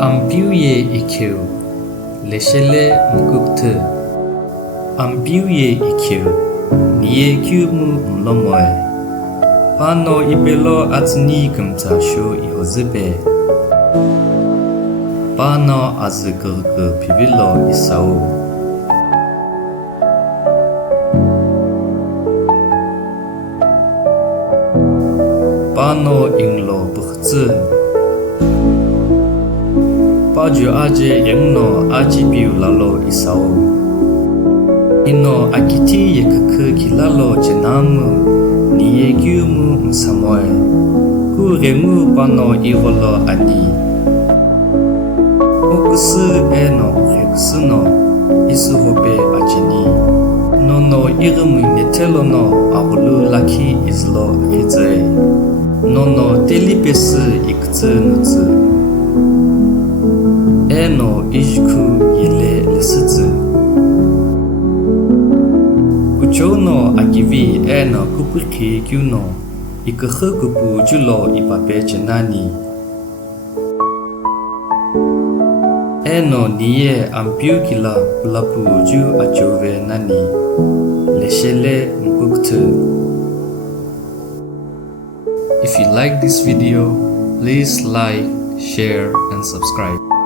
AMPEU ye IKHEU Leshele mkukte AMPEU ye IKHEU niye kyumu mlomoe pano ipelo atni kumta shu ihozibe pano azgurgu pibilo isau pano inglo bukhzi Paju aje Ghenguno aji piu lalo isao Ino akiti yekake kilalo jenamu Niye gyumu msamoe Ku rengu pano irolo ani Okusu eno rekusu no Isuhope ajini Nono irimu netelo no Arulu laki izlo rize Nono telipesi ikze nutsu Eno ijiku yele lesizi Kuchono akivi eno kupurki gyuno IKHEU kupu julo ipape jenani Eno niye AMPEU kila pulapu ju ajove nani Leshele mkukte If you like this video, please like, share and subscribe.